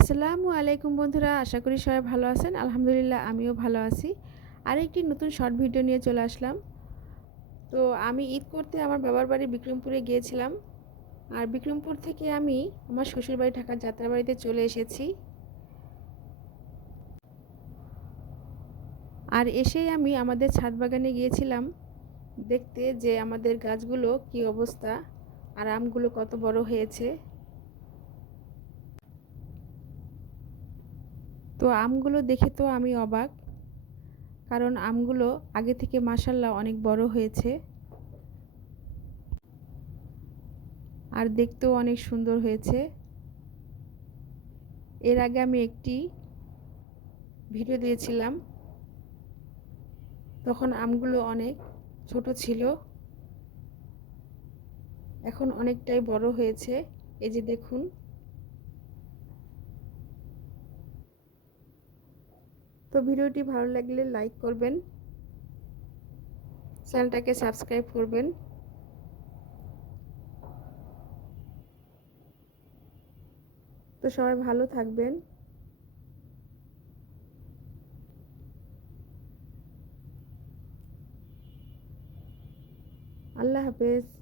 আসসালামু আলাইকুম বন্ধুরা, আশা করি সবাই ভালো আছেন। আলহামদুলিল্লাহ আমিও ভালো আছি। আরেকটি নতুন শর্ট ভিডিও নিয়ে চলে আসলাম। তো আমি ঈদ করতে আমার বাবার বাড়ি বিক্রমপুরে গিয়েছিলাম। আর বিক্রমপুর থেকে আমি আমার শ্বশুরবাড়ি ঢাকার যাত্রাবাড়িতে চলে এসেছি। আর এসেই আমি আমাদের ছাদ বাগানে গিয়েছিলাম দেখতে যে আমাদের গাছগুলো কি অবস্থা আর আমগুলো কত বড় হয়েছে। তো আমগুলো দেখে তো আমি অবাক, কারণ আমগুলো আগে থেকে মাশাআল্লাহ অনেক বড় হয়েছে আর দেখতেও অনেক সুন্দর হয়েছে। এর আগে আমি একটি ভিডিও দিয়েছিলাম, তখন আমগুলো অনেক ছোট ছিল, এখন অনেকটাই বড় হয়েছে। এই যে দেখুন। তো ভিডিওটি ভালো লাগলে লাইক করবেন, চ্যানেলটাকে সাবস্ক্রাইব করবেন। তো সবাই ভালো থাকবেন। আল্লাহ হাফেজ।